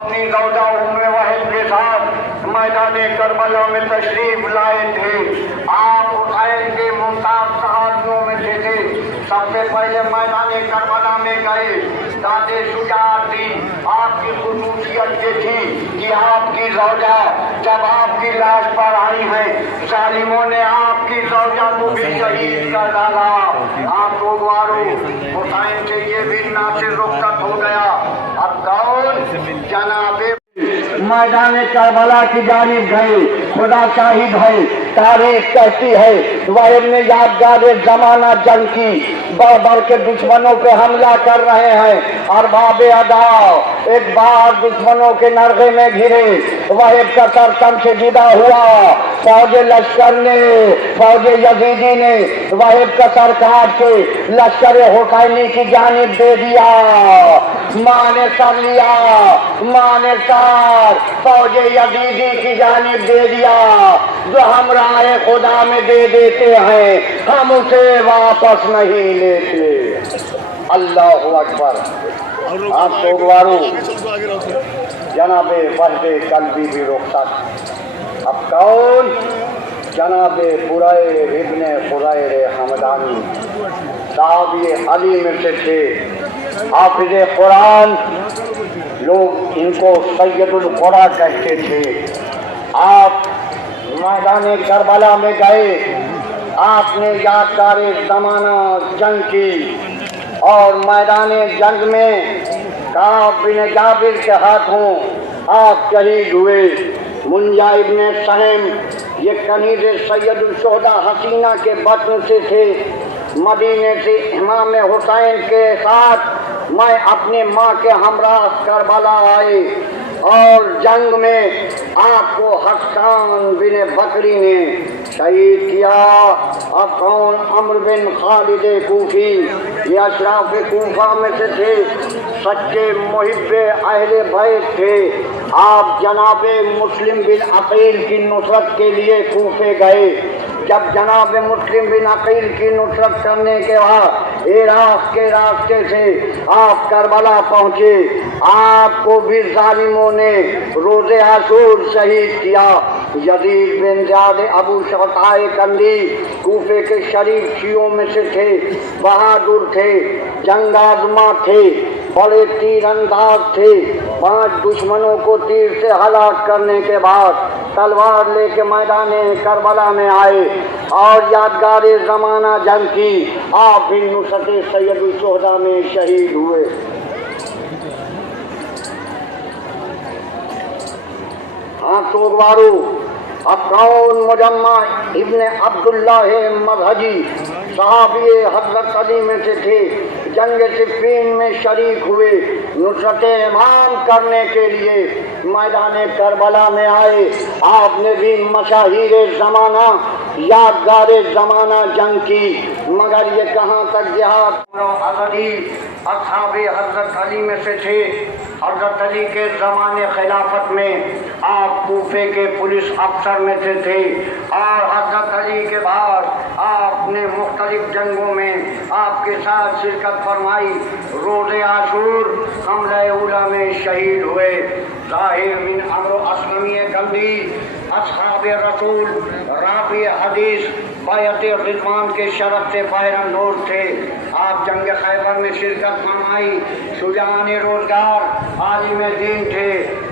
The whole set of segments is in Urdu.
اپنی زوجہ ام وحب کے ساتھ میدان کربلا میں تشریف لائے تھے۔ آپ حسین کے ممتاز صحابیوں میں سے تھے۔ سب سے پہلے میدان کربلا میں گئے۔ ذات شجاعت تھی۔ آپ کی خصوصیت یہ تھی کہ آپ کی زوجہ جب آپ کی لاش پر آئی ہیں، ظالموں نے آپ کی زوجہ کو بھی شہید کر ڈالا۔ آپ لوگوارو حسین سے یہ بھی ناصر رخصت ہو گیا۔ اب کون؟ جناب میدان کربلا کی جانب گئے۔ خدا شاہد ہے، تاریخ کہتی ہے وحب نے یادگار زمانہ جنگ کی۔ بڑھ بڑھ کے دشمنوں پہ حملہ کر رہے ہیں۔ ارباب ادا ایک بار دشمنوں کے نرغے میں گھرے۔ وحب کا سر تن سے جدا ہوا۔ فوج لشکر نے، فوج یزیدی نے وحب کا سر کاٹ کے لشکر حسینی کی جانب دے دیا۔ ماں نے سر لیا، ماں نے سر فوج یزیدی کی جانب دے دیا۔ جو ہم راہ خدا میں دے دیتے ہیں ہم اسے واپس نہیں لیتے۔ اللہ اکبر۔ آپ لوگوارو جناب وحد قلبی بھی رخصت۔ اب کون؟ جناب بریر ابن خریر حمدانی صاحب، یہ علی میں سے تھے، حافظ قرآن، لوگ ان کو سید القرآ کہتے تھے۔ آپ میدان کربلا میں گئے۔ آپ نے یادگار زمانہ جنگ کی اور میدان جنگ میں کعب بن جابر کے ہاتھوں آپ شہید ہوئے۔ منجا ابن سہم یہ کنیز سید الشہداء حسینہ کے بطن سے تھے۔ مدینے سے امام حسین کے ساتھ میں اپنے ماں کے ہمراہ کربلا آئے اور جنگ میں آپ کو حسان بن بکری نے شہید کیا۔ اب کون؟ عمرو بن خالد کوفی، یہ اشراف کوفہ میں سے تھے، سچے محب اہل بیت تھے۔ آپ جناب مسلم بن عقیل کی نصرت کے لیے کوفے گئے۔ جب جناب مسلم بن عقیل کی نصرت کرنے کے بعد عراق کے راستے سے آپ کربلا پہنچے، آپ کو بھی ظالموں نے روز عاشور شہید کیا۔ یزید بن زیاد ابو شفاء کندی کوفے کے شریف شیعوں میں سے تھے، بہادر تھے، جنگ آزما تھے، بڑے تیر انداز تھے۔ 5 دشمنوں کو تیر سے ہلاک کرنے کے بعد تلوار لے کے میدان کربلا میں آئے اور یادگار زمانہ جنگ کی۔ آپ بھی نصرت سید الشہداء میں شہید ہوئے۔ ہاں سوگوارو، اب کون؟ مجمع ابن عبداللہ مذہبی صحابی حضرت علی میں سے تھے، جنگ صفین میں شریک ہوئے۔ نصرت امام کرنے کے لیے میدان کربلا میں آئے۔ آپ نے بھی مشاہیر زمانہ، یادگار زمانہ جنگ کی، مگر یہ کہاں تک جہاد ابدی اصحاب حضرت علی میں سے تھے۔ حضرت علی کے زمانے خلافت میں آپ کوفے کے پولیس افسر میں سے تھے اور حضرت علی کے بعد آپ نے مختلف جنگوں میں آپ کے ساتھ شرکت فرمائی۔ روز عاشور حملہ اولا میں شہید ہوئے۔ ظاہر بن عمرو اسلمی گندی اصحاب رسول، راوی حدیث، بیعت رضوان کے شرف سے فائرنور تھے۔ آپ جنگ خیبر میں شرکت فرمائی، شجاعان روزگار، عالم دین تھے۔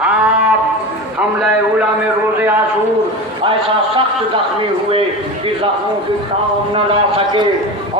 آپ حملہ اولا میں روز عاشور ایسا سخت زخمی ہوئے کہ زخموں کی تاب نہ لا سکے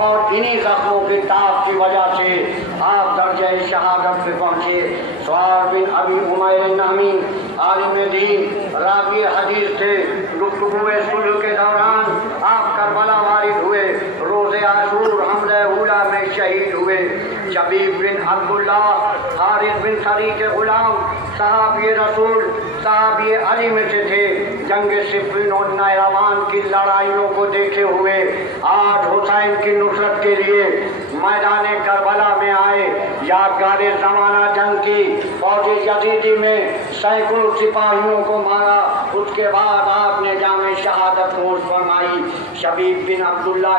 اور انہی زخموں کی تاب کی وجہ سے آپ درجہ شہادت پہ پہنچے۔ سوار بن ابی عمیر نامی عالم دین، راوی حدیث تھے۔ گفتگو صلح کے دوران آپ کربلا وارد ہوئے۔ روز عاشور حملہ اولا میں شہید ہوئے۔ شبیب بن عبداللہ، حارث بن شریک غلام، صحابی رسول، صحابی علی میں سے تھے۔ جنگ صفین اور نیروان کی لڑائیوں کو دیکھے ہوئے آج حسین کی نصرت کے لیے میدان کربلا میں آئے۔ یادگار زمانہ جنگ کی، فوج یزیدی میں سینکڑوں سپاہیوں کو مارا۔ اس کے بعد آپ نے جام شہادت نوش فرمائی۔ شبیب بن عبداللہ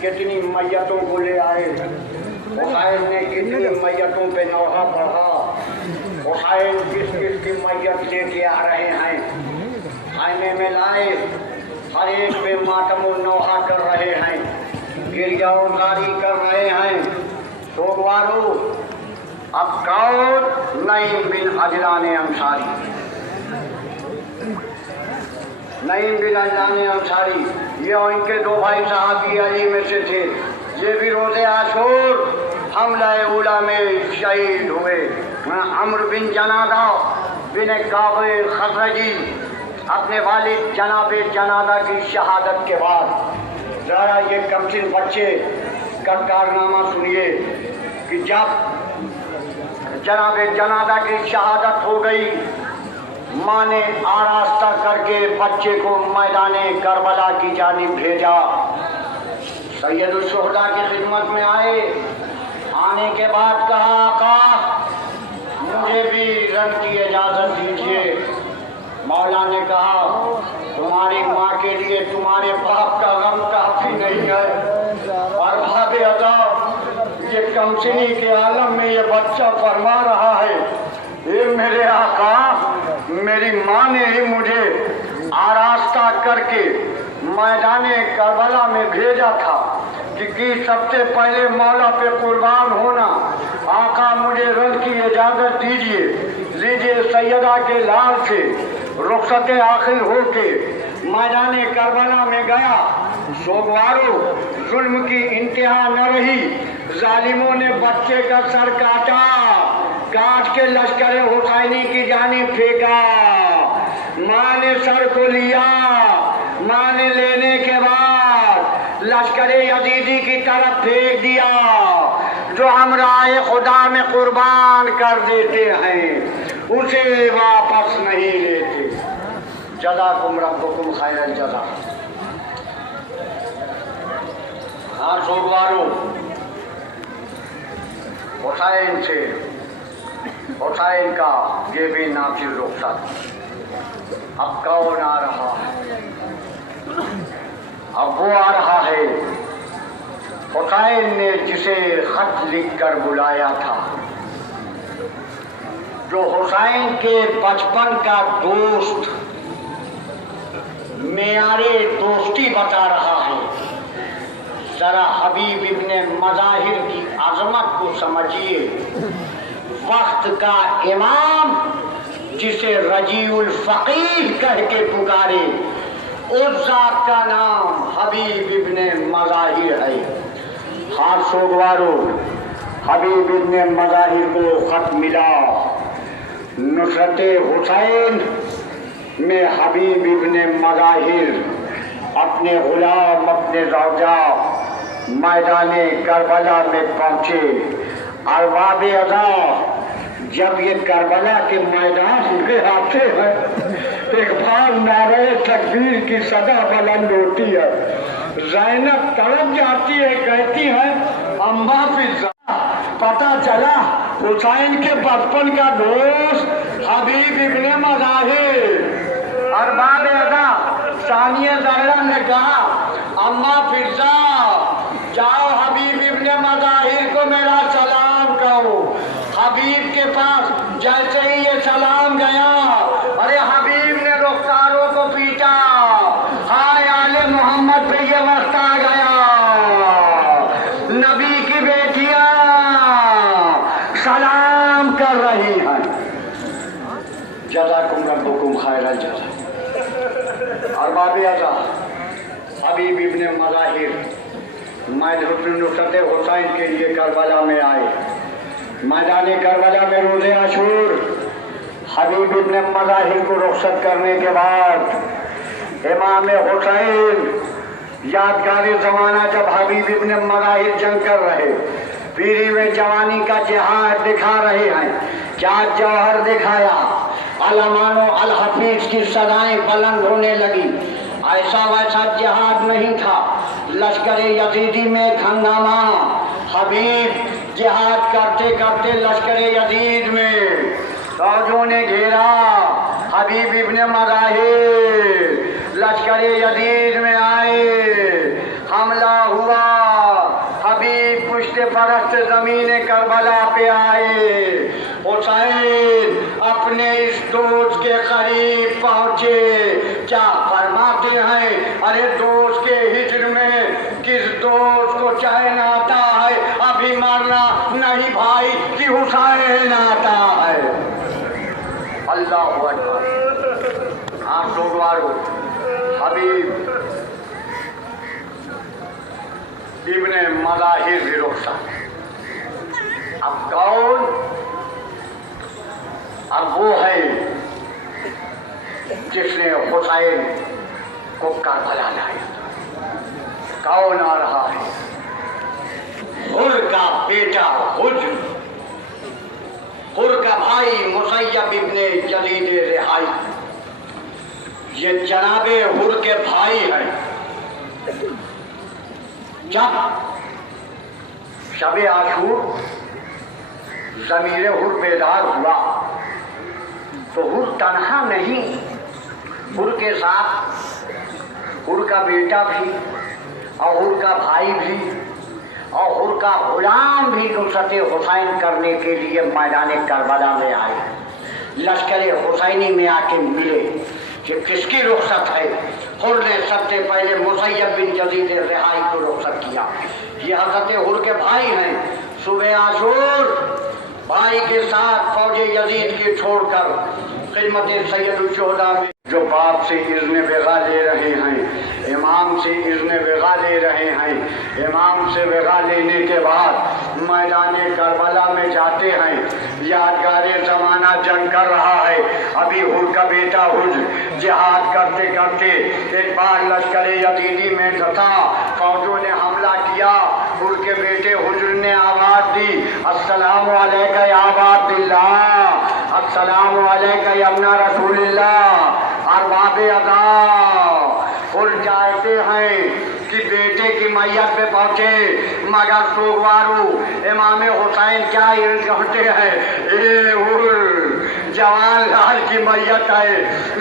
کتنی میتوں کو لے آئے، حسین نے کتنی میتوں پہ نوحہ پڑھا، حسین کس کس کی میت لے کے آ رہے ہیں، خیمے میں لائے، ہر ایک پہ ماتم و نوحہ کر رہے ہیں، گریہ وزاری کر رہے ہیں۔ سوگوارو، اب کون؟ نعیم بن عجلان انصاری، نعیم بن عجلان انصاری، یہ ان کے دو بھائی صحابی علی میں سے تھے، یہ بھی روز عاشور حملہ اولا میں شہید ہوئے۔ عمرو بن جنادہ بن کعب خزرجی اپنے والد جناب جنادہ کی شہادت کے بعد، ذرا یہ کمسن بچے کا کارنامہ سنیے کہ جب جناب جنادہ کی شہادت ہو گئی، ماں نے آراستہ کر کے بچے کو میدان کربلا کی جانب بھیجا، سید الشہداء کی خدمت میں آئے، آنے کے بعد کہا آقا مجھے بھی رن کی اجازت دیجیے۔ مولا نے کہا تمہاری ماں کے لیے تمہارے باپ کا غم کافی نہیں ہے، اور باب عذاب یہ کمسنی کے عالم میں یہ بچہ فرما رہا ہے، اے میرے آقا میری ماں نے ہی مجھے آراستہ کر کے میدان کربلا میں بھیجا تھا کہ سب سے پہلے مولا پہ قربان ہونا، آقا مجھے رن کی اجازت دیجیے۔ لیجیے سیدہ کے لال سے رخصت آخر ہو کے میدان کربلا میں گیا۔ سوگوارو، ظلم کی انتہا نہ رہی، ظالموں نے بچے کا سر کاٹا، کاٹ کے لشکر حسینی کی جانب پھینکا، ماں نے سر کو لیا، ماں نے لینے کے بعد لشکر یزیدی کی طرف پھینک دیا، جو ہمراہ خدا میں قربان کر دیتے ہیں اسے واپس نہیں لیتے۔ جزاکم ربکم خیر الجزا۔ ہاں سوگوارو، حسین سے حسین کا یہ بھی نافذ رخصت، اب کون آ رہا ہے؟ اب وہ آ رہا ہے حسین نے جسے خط لکھ کر بلایا تھا، جو حسین کے بچپن کا دوست معیار دوستی بتا رہا ہے۔ ذرا حبیب ابن مظاہر کی عظمت کو سمجھیے، وقت کا امام جسے رجیع الفقیہ کہہ کے پکارے، اس ذات کا نام حبیب ابن مظاہر ہے۔ ہاں سوگوارو، حبیب ابن مظاہر کو خط ملا، نصرت حسین میں حبیب ابن مظاہر اپنے غلام اپنے زوجہ میدان کربلا میں پہنچے۔ ارباب ادا جب یہ کربلا کے میدان میں آتے ہیں، ایک بار نعرہ تکبیر کی صدا بلند ہوتی ہے، زینب تڑپ جاتی ہے، کہتی ہے اماں فضا، پتہ چلا حسین کے بچپن کا دوست حبیب ابن مظاہر۔ ارباب ادا ثانیہ زہرا نے کہا اماں فضا جاؤ حبیب ابن مظاہر کو میرا سلام کہو۔ حبیب کے پاس جیسے ہی یہ سلام گیا، ارے حبیب نے رخساروں کو پیٹا، ہائے آل محمد پہ یہ وقت آ گیا، نبی کی بیٹیاں سلام کر رہی ہیں۔ جزاکم ربکم خیر الجزا۔ ارباب اعضا حبیب ابن مظاہر نصرت حسین کے لیے کربلا میں آئے۔ میدان کربلا میں روز عاشور حبیب ابن مظاہر کو رخصت کرنے کے بعد امام حسین یادگار زمانہ جب حبیب ابن مظاہر جنگ کر رہے، پیری میں جوانی کا جہاد دکھا رہے ہیں، کیا جوہر دکھایا، علمان و الحفیظ کی صدائیں بلند ہونے لگی۔ ایسا ویسا جہاد نہیں تھا، لشکر یزیدی میں ایک ہنگامہ، حبیب جہاد کرتے کرتے لشکر یزید میں فوجوں نے گھیرا، حبیب ابن مظاہر لشکر یزید میں آئے، حملہ ہوا، زمین کربلا پہ آئے، حسین اپنے اس دوست کے قریب پہنچے، کیا فرماتے ہیں؟ ارے دوست کے ہجر میں کس دوست کو چین آتا ہے؟ ابھی مرنا نہیں بھائی کہ حسین آتا ہے۔ اللہ اکبر۔ آپ سوگوارو حبیب ابن مظاہر بھی رخصت۔ اب کون؟ اب وہ ہے جس نے حسین کو کربلا لایا۔ کون آ رہا ہے؟ حر کا بیٹا حجر، حر کا بھائی مسیب ابن یزید رہائی۔ یہ جناب حر کے بھائی ہیں۔ جب شب عاشور ضمیر حر بیدار ہوا تو حر تنہا نہیں، حر کے ساتھ حر کا بیٹا بھی اور حر کا بھائی بھی اور حر کا غلام بھی نصرت حسین کرنے کے لیے میدان کربلا میں آئے۔ لشکر حسینی میں آ کے ملے کہ کس کی رخصت ہے؟ حر نے سب سے پہلے مسیب بن یزید رہائی کو رخصت کیا۔ یہ حضرت حر کے بھائی ہیں۔ صبح عاشور بھائی کے ساتھ فوج یزید کی چھوڑ کر خدمت سید الشہداء میں جو باپ سے اذن وغا لے رہے ہیں، امام سے اذن وغا لے رہے ہیں، امام سے وغا لینے کے بعد میدان کربلا میں جاتے ہیں۔ یادگار زمانہ جنگ کر رہا ہے۔ ابھی حر کا بیٹا حجر جہاد کرتے کرتے ایک بار لشکر یزیدی میں تھا، فوجوں نے حملہ کیا۔ حر کے بیٹے حجر نے آواز دی، السلام علیکہ یا ابا عبداللہ، السلام علیکہ یا ابن رسول اللہ، ارباب ادا۔ حر چاہتے ہیں کہ بیٹے کی میت پہ پہنچے، مگر سوگوارو امام حسین کیا کہتے ہیں؟ اے حر، جوان لال کی میت ہے،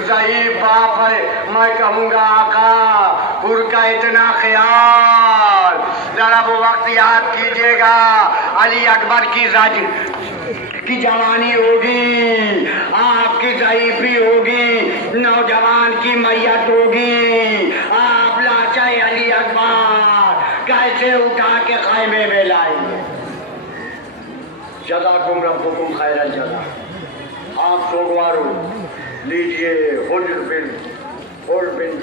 ضعیف باپ ہے، میں کہوں گا آقا حر کا اتنا خیال، ذرا وہ وقت یاد کیجئے گا علی اکبر کی جوانی ہوگی، آپ کی ضعیفی ہوگی، نوجوان کی میت ہوگی، آپ لاچا علی اکبر کیسے اٹھا کے خیمے میں لائیں گے؟ جزاکم ربکم خیر الجزا۔ آپ سوگوارو لیجئے، حجر بن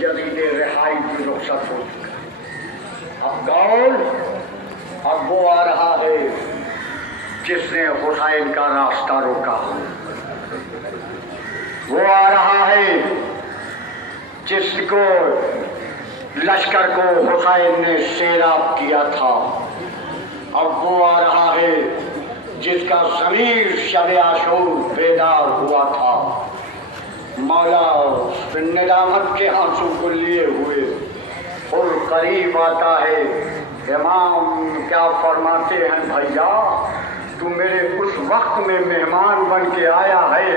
یزید رہائی کی رخصت ہو چکا۔ اب کون؟ اب وہ آ رہا ہے جس نے حسین کا راستہ روکا، وہ آ رہا ہے جس کو لشکر کو حسین نے سیراب کیا تھا۔ اب وہ آ رہا ہے جس کا ضمیر شب عاشور بیدار ہوا تھا۔ مولا ندامت کے آنسو کو لیے ہوئے اور قریب آتا ہے۔ امام کیا فرماتے ہیں؟ بھیا تو میرے اس وقت میں مہمان بن کے آیا ہے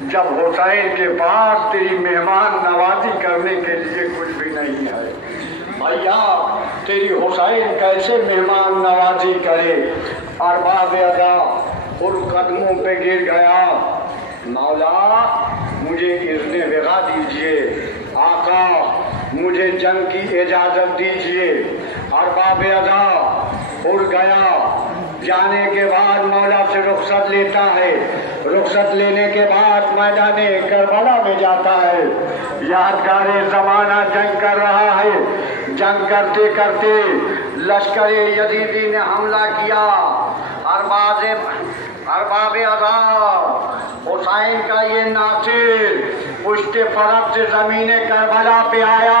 جب حسین کے پاس تیری مہمان نوازی کرنے کے لیے کچھ بھی نہیں ہے۔ بھیا تیری حسین کیسے مہمان نوازی کرے؟ ارباب ادا اور قدموں پہ گر گیا، مولا مجھے اذن وغا دیجئے، آقا مجھے جنگ کی اجازت دیجئے۔ ارباب ادا اڑ گیا، جانے کے بعد مولا سے رخصت لیتا ہے، رخصت لینے کے بعد میدان کربلا میں جاتا ہے۔ یادگار زمانہ جنگ کر رہا ہے، جنگ کرتے کرتے لشکر یزیدی نے حملہ کیا۔ ارباب ادا حسین کا یہ ناصر پشت فرق سے زمین کربلا پہ آیا،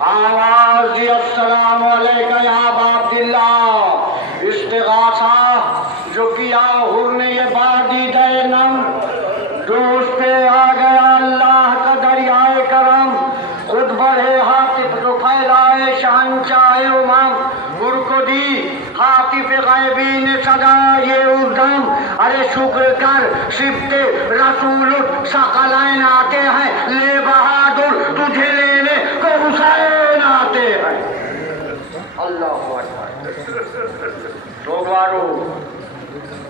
آواز دی السلام علیکہ یا ابا عبداللہ۔ استغاثہ جو کیا حر نے یہ بات دی دے نم، دوست پہ آ گیا اللہ کا دریائے کرم، خود بڑھے حاطف تو پھیلائے شہنشاہ امم، حر کو دی حاطف غیبی نے صدا یہ اردم، ارے شکر کر سبت رسول ثقلین آتے ہیں، لے بہادر تجھے لینے کو حسین آتے ہیں۔ اللہ اکبر۔ سوگوارو